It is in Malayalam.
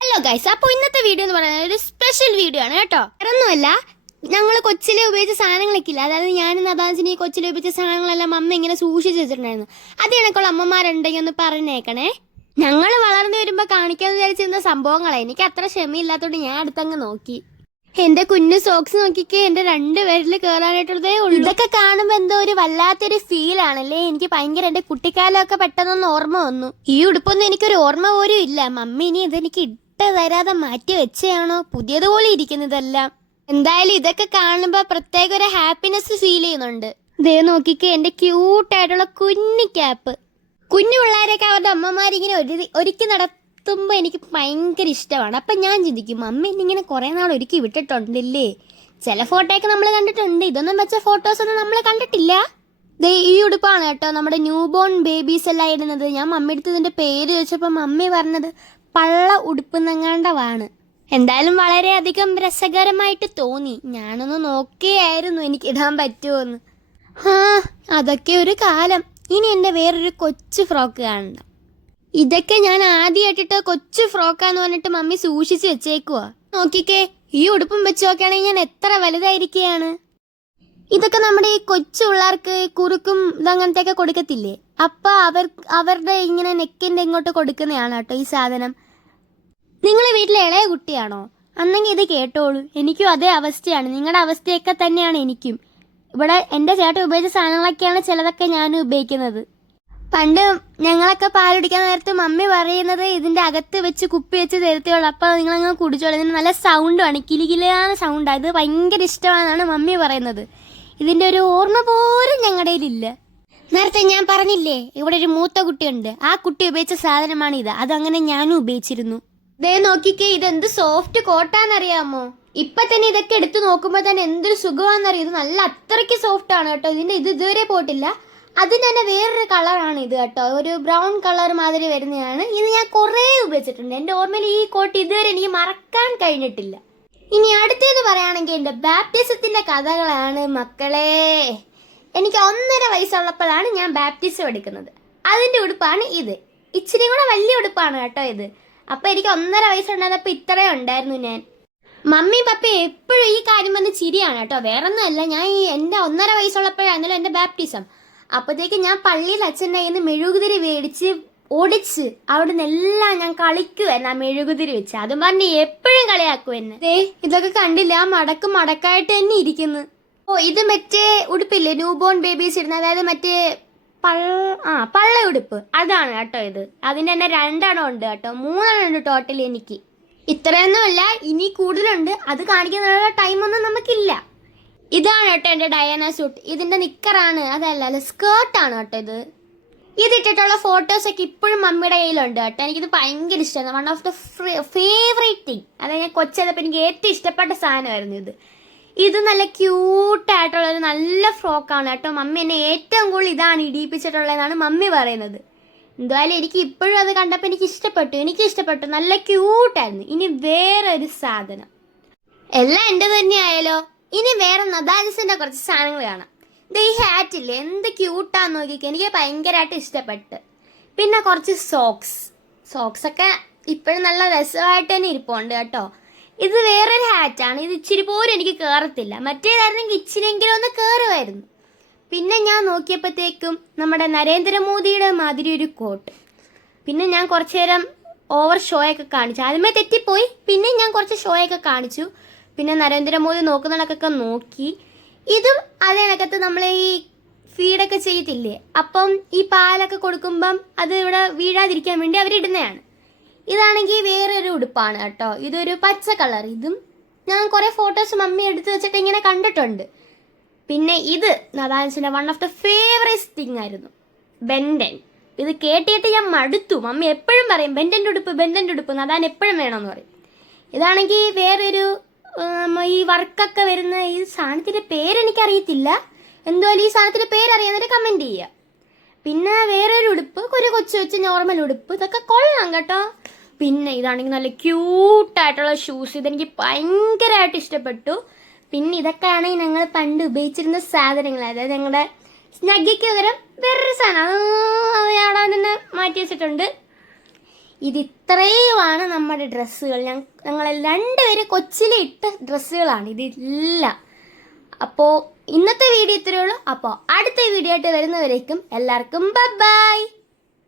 ഹലോ ഗൈസ് അപ്പോൾ ഇന്നത്തെ വീഡിയോ എന്ന് പറയുന്നത് ഒരു സ്പെഷ്യൽ വീഡിയോ ആണ് കേട്ടോ. വേറൊന്നുമല്ല ഞങ്ങൾ കൊച്ചിലെ ഉപയോഗിച്ച സാധനങ്ങളൊക്കെ ഇല്ല? അതായത് ഞാൻ നദാൻസിന് ഈ കൊച്ചിലെ ഉപയോഗിച്ച സാധനങ്ങളെല്ലാം അമ്മ ഇങ്ങനെ സൂക്ഷിച്ച് വെച്ചിട്ടുണ്ടായിരുന്നു. അത് കണക്കുള്ള അമ്മമാരുണ്ടെങ്കിൽ ഒന്ന് പറഞ്ഞേക്കണേ. ഞങ്ങൾ വളർന്നു വരുമ്പോൾ കാണിക്കാന്ന് വിചാരിച്ചിരുന്ന സംഭവങ്ങളെ. എനിക്ക് അത്ര ക്ഷമയില്ലാത്തതുകൊണ്ട് ഞാൻ അടുത്തങ്ങ് നോക്കി. എന്റെ കുഞ്ഞു സോക്സ് നോക്കിക്കേ എന്റെ രണ്ട് പേരിൽ കേറാനായിട്ടുള്ളതേ ഉള്ളൂ. ഇതൊക്കെ കാണുമ്പോ എന്തോ ഒരു വല്ലാത്തൊരു ഫീൽ ആണല്ലേ? എനിക്ക് ഭയങ്കര എന്റെ കുട്ടിക്കാലമൊക്കെ പെട്ടെന്നൊന്ന് ഓർമ്മ വന്നു. ഈ ഉടുപ്പൊന്നും എനിക്കൊരു ഓർമ്മ പോലും ഇല്ല. മമ്മി ഇനി ഇതെനിക്ക് ഇട്ട് തരാതെ മാറ്റി വെച്ചാണോ പുതിയതുപോലെ ഇരിക്കുന്നതെല്ലാം. എന്തായാലും ഇതൊക്കെ കാണുമ്പോ പ്രത്യേക ഒരു ഹാപ്പിനെസ് ഫീൽ ചെയ്യുന്നുണ്ട്. ദേ നോക്കിക്കേ എന്റെ ക്യൂട്ടായിട്ടുള്ള കുഞ്ഞു ക്യാപ്പ് കുഞ്ഞു പിള്ളേരൊക്കെ അവരുടെ അമ്മമാരിങ്ങനെ ഒരു ഒരുക്കി നടത്തുമ്പോൾ എനിക്ക് ഭയങ്കര ഇഷ്ടമാണ്. അപ്പം ഞാൻ ചിന്തിക്കും അമ്മ എന്നിങ്ങനെ കുറേ നാൾ ഒരുക്കി വിട്ടിട്ടുണ്ടല്ലേ? ചില ഫോട്ടോയൊക്കെ നമ്മൾ കണ്ടിട്ടുണ്ട്. ഇതൊന്നും വെച്ച ഫോട്ടോസ് ഒന്നും നമ്മൾ കണ്ടിട്ടില്ല. ദേ ഈ ഉടുപ്പാണ് കേട്ടോ നമ്മുടെ ന്യൂ ബോൺ ബേബീസ് എല്ലാം ഇടുന്നത്. ഞാൻ മമ്മി എടുത്ത് പേര് ചോദിച്ചപ്പോൾ മമ്മി പറഞ്ഞത് പള്ള ഉടുപ്പ് നങ്ങാണ്ടവാണ് എന്തായാലും വളരെയധികം രസകരമായിട്ട് തോന്നി. ഞാനൊന്ന് നോക്കിയായിരുന്നു എനിക്ക് ഇടാൻ പറ്റുമോന്ന് ആ അതൊക്കെ ഒരു കാലം. ഇനി എന്റെ വേറൊരു കൊച്ചു ഫ്രോക്ക് കാണണ്ട ഇതൊക്കെ ഞാൻ ആദ്യമായിട്ടിട്ട് കൊച്ചു ഫ്രോക്കാന്ന് പറഞ്ഞിട്ട് മമ്മി സൂക്ഷിച്ച് വെച്ചേക്കുവാ. നോക്കിക്കേ ഈ ഉടുപ്പും വെച്ച് നോക്കുകയാണെങ്കിൽ ഞാൻ എത്ര വലുതായിരിക്കുകയാണ്? ഇതൊക്കെ നമ്മുടെ ഈ കൊച്ചു കുറുക്കും ഇതങ്ങനത്തെ ഒക്കെ കൊടുക്കത്തില്ലേ? അപ്പൊ അവർ അവരുടെ ഇങ്ങനെ നെക്കിന്റെ ഇങ്ങോട്ട് കൊടുക്കുന്നതാണ് കേട്ടോ ഈ സാധനം. നിങ്ങൾ വീട്ടിലെ ഇളയ കുട്ടിയാണോ? അന്നെങ്കിൽ ഇത് കേട്ടോളൂ. എനിക്കും അതേ അവസ്ഥയാണ്. നിങ്ങളുടെ അവസ്ഥയൊക്കെ തന്നെയാണ് എനിക്കും. ഇവിടെ എന്റെ ചേട്ടൻ ഉപയോഗിച്ച സാധനങ്ങളൊക്കെയാണ് ചിലതൊക്കെ ഞാൻ ഉപയോഗിക്കുന്നത്. പണ്ട് ഞങ്ങളൊക്കെ പാലുടിക്കാൻ നേരത്ത് മമ്മി പറയുന്നത് ഇതിന്റെ അകത്ത് വെച്ച് കുപ്പി വെച്ച് തരുത്തുള്ളൂ അപ്പോൾ നിങ്ങളങ്ങ് കുടിച്ചോളൂ. ഇതിന് നല്ല സൗണ്ടാണ് കിലികിലാണ് സൗണ്ടാണ് ഇത് ഭയങ്കര ഇഷ്ടമാണെന്നാണ് മമ്മി പറയുന്നത്. ഇതിന്റെ ഒരു ഓർമ്മ പോലും ഞങ്ങളുടെ ഇല്ല നേരത്തെ ഞാൻ പറഞ്ഞില്ലേ ഇവിടെ ഒരു മൂത്ത കുട്ടിയുണ്ട്. ആ കുട്ടി ഉപയോഗിച്ച സാധനമാണ് ഇത്. അതങ്ങനെ ഞാനും ഉപയോഗിച്ചിരുന്നു. ദേ നോക്കിക്കേ ഇത് എന്ത് സോഫ്റ്റ് കോട്ടാന്നറിയാമോ? ഇപ്പൊ തന്നെ ഇതൊക്കെ എടുത്തു നോക്കുമ്പോ തന്നെ എന്തൊരു സുഖമാണെന്നറിയാം? ഇത് നല്ല അത്രയ്ക്ക് സോഫ്റ്റ് ആണ് കേട്ടോ. ഇതിന്റെ ഇത് ഇതുവരെ പോയിട്ടില്ല. അതിന് തന്നെ വേറൊരു കളറാണ് ഇത് കേട്ടോ. ഒരു ബ്രൗൺ കളർ മാതിരി വരുന്നതാണ്. ഇത് ഞാൻ കുറേ ഉപയോഗിച്ചിട്ടുണ്ട്. എന്റെ ഓർമ്മയിൽ ഈ കോട്ട് ഇതുവരെ എനിക്ക് മറക്കാൻ കഴിഞ്ഞിട്ടില്ല. ഇനി അടുത്തേത് പറയുകയാണെങ്കിൽ എന്റെ ബാപ്റ്റിസത്തിന്റെ കഥകളാണ് മക്കളെ. എനിക്ക് ഒന്നര വയസ്സുള്ളപ്പോഴാണ് ഞാൻ ബാപ്റ്റിസം എടുക്കുന്നത്. അതിന്റെ ഉടുപ്പാണ് ഇത്. ഇച്ചിരി കൂടെ വലിയ ഉടുപ്പാണ് കേട്ടോ ഇത്. അപ്പോൾ എനിക്ക് ഒന്നര വയസ്സുണ്ടായിരുന്നപ്പോ ഇത്രയും ഉണ്ടായിരുന്നു ഞാൻ. മമ്മി പപ്പ എപ്പോഴും ഈ കാര്യം വന്ന് ചിരിയാണ് കേട്ടോ. വേറൊന്നുമല്ല ഞാൻ ഈ എന്റെ ഒന്നര വയസ്സുള്ളപ്പോഴായിരുന്നല്ലോ എന്റെ ബാപ്റ്റിസം. അപ്പോഴത്തേക്ക് ഞാൻ പള്ളിയിൽ അച്ഛന്റെ കയ്യിൽ നിന്ന് മെഴുകുതിരി മേടിച്ച് ഓടിച്ച് അവിടെ നിന്നെല്ലാം ഞാൻ കളിക്കുമായിരുന്നു ആ മെഴുകുതിരി വെച്ച്. അതും പറഞ്ഞ് എപ്പോഴും കളിയാക്കും എന്നെ ദേ ഇതൊക്കെ കണ്ടില്ല ആ മടക്ക് മടക്കായിട്ട് തന്നെ ഇരിക്കുന്നു. ഓ ഇത് മറ്റേ ഉടുപ്പില്ലേ ന്യൂ ബോൺ ബേബീസ് ഇടുന്ന അതായത് മറ്റേ പള്ള ആ പള്ള ഉടുപ്പ്. അതാണ് കേട്ടോ ഇത്. അതിന്റെ തന്നെ രണ്ടെണ്ണം ഉണ്ട് കേട്ടോ. മൂന്നെണ്ണം ഉണ്ട് ടോട്ടൽ എനിക്ക്. ഇത്രയൊന്നുമല്ല ഇനി കൂടുതലുണ്ട്. അത് കാണിക്കാനുള്ള ടൈമൊന്നും നമുക്കില്ല. ഇതാണ് കേട്ടോ എന്റെ ഡയാന സൂട്ട് ഇതിന്റെ നിക്കറാണ്. അതല്ല അല്ല സ്കേർട്ടാണ് കേട്ടോ ഇത്. ഇതിട്ടിട്ടുള്ള ഫോട്ടോസ് ഒക്കെ ഇപ്പോഴും മമ്മിയുടെ കയ്യിലുണ്ട് കേട്ടോ. എനിക്കിത് ഭയങ്കര ഇഷ്ടമാണ്. One of the favourite thing അതായത് ഞാൻ കൊച്ചതപ്പോൾ എനിക്ക് ഏറ്റവും ഇഷ്ടപ്പെട്ട സാധനമായിരുന്നു ഇത്. ഇത് നല്ല ക്യൂട്ടായിട്ടുള്ള ഒരു നല്ല ഫ്രോക്കാണ് കേട്ടോ. മമ്മി എന്നെ ഏറ്റവും കൂടുതൽ ഇതാണ് ഇടിയിപ്പിച്ചിട്ടുള്ളതെന്നാണ് മമ്മി പറയുന്നത്. എന്തായാലും എനിക്ക് ഇപ്പോഴും അത് കണ്ടപ്പോൾ എനിക്ക് ഇഷ്ടപ്പെട്ടു. എനിക്ക് ഇഷ്ടപ്പെട്ടു. നല്ല ക്യൂട്ടായിരുന്നു ഇനി വേറെ ഒരു സാധനം. എല്ലാം എന്റെ തന്നെ ആയാലോ ഇനി വേറെ നദാനിസിന്റെ കുറച്ച് സാധനങ്ങൾ കാണാം. ഇത് ഈ ഹാറ്റ് ഇല്ലേ? എന്ത് ക്യൂട്ടാന്ന് നോക്കിക്ക്. എനിക്ക് ഭയങ്കരമായിട്ട് ഇഷ്ടപ്പെട്ട്. പിന്നെ കുറച്ച് സോക്സ് സോക്സ് ഒക്കെ ഇപ്പോഴും നല്ല രസമായിട്ട് തന്നെ ഇരിപ്പുണ്ട് കേട്ടോ. ഇത് വേറൊരു ഹാറ്റാണ് ഇത് ഇച്ചിരി പോലും എനിക്ക് കയറത്തില്ല മറ്റേതായിരുന്നെങ്കിൽ ഇച്ചിരിയെങ്കിലും ഒന്ന് കയറുമായിരുന്നു പിന്നെ ഞാൻ നോക്കിയപ്പോഴത്തേക്കും നമ്മുടെ നരേന്ദ്രമോദിയുടെ മാതിരി ഒരു കോട്ട് പിന്നെ ഞാൻ കുറച്ചു നേരം ഓവർ ഷോയൊക്കെ കാണിച്ചു. ആദ്യമേ തെറ്റിപ്പോയി. പിന്നെ ഞാൻ കുറച്ച് ഷോയൊക്കെ കാണിച്ചു. പിന്നെ നരേന്ദ്രമോദി നോക്കുന്നതൊക്കെ നോക്കി. ഇതും അതിനകത്ത് നമ്മൾ ഈ ഫീഡൊക്കെ ചെയ്യത്തില്ലേ? അപ്പം ഈ പാലൊക്കെ കൊടുക്കുമ്പം അത് ഇവിടെ വീഴാതിരിക്കാൻ വേണ്ടി അവരിടുന്നതാണ് ഇതാണെങ്കിൽ വേറൊരു ഉടുപ്പാണ് കേട്ടോ. ഇതൊരു പച്ച കളർ. ഇതും ഞാൻ കുറേ ഫോട്ടോസ് മമ്മി എടുത്തു വെച്ചിട്ട് ഇങ്ങനെ കണ്ടിട്ടുണ്ട്. പിന്നെ ഇത് നദാൻസിന്റെ one of the favourite thing ആയിരുന്നു. ബെൻഡൻ. ഇത് കേട്ടിട്ട് ഞാൻ മടുത്തു. മമ്മി എപ്പോഴും പറയും ബെൻഡന്റെ ഉടുപ്പ് ബെൻഡന്റെ ഉടുപ്പ് നദാൻ എപ്പോഴും വേണമെന്ന് പറയും. ഇതാണെങ്കിൽ വേറൊരു വർക്കൊക്കെ വരുന്ന ഈ സാധനത്തിന്റെ പേരെനിക്കറിയത്തില്ല. എന്തുപോലെ ഈ സാധനത്തിന്റെ പേരറിയാന്നിട്ട് കമന്റ് ചെയ്യുക. പിന്നെ വേറൊരു ഉടുപ്പ് ഒരു കൊച്ചു വെച്ച് നോർമൽ ഉടുപ്പ്. ഇതൊക്കെ കൊള്ളാം കേട്ടോ. പിന്നെ ഇതാണെങ്കിൽ നല്ല ക്യൂട്ടായിട്ടുള്ള ഷൂസ് ഇതെനിക്ക് ഭയങ്കരമായിട്ട് ഇഷ്ടപ്പെട്ടു. പിന്നെ ഇതൊക്കെയാണ് ഞങ്ങൾ പണ്ട് ഉപയോഗിച്ചിരുന്ന സാധനങ്ങൾ. അതായത് ഞങ്ങളുടെ സ്നഗ്ഗിക്ക് പകരം വേറൊരു സാധനം. അത് അവിടെ മാറ്റി വെച്ചിട്ടുണ്ട്. ഇത് ഇത്രയുമാണ് നമ്മുടെ ഡ്രസ്സുകൾ. ഞങ്ങൾ രണ്ടുപേരും കൊച്ചിലെ ഇട്ട ഡ്രസ്സുകളാണ്. ഇതില്ല. അപ്പോൾ ഇന്നത്തെ വീഡിയോ ഇത്രയേ ഉള്ളൂ. അപ്പോൾ അടുത്ത വീഡിയോ ആയിട്ട് വരുന്നവരേക്കും എല്ലാവർക്കും ബൈ!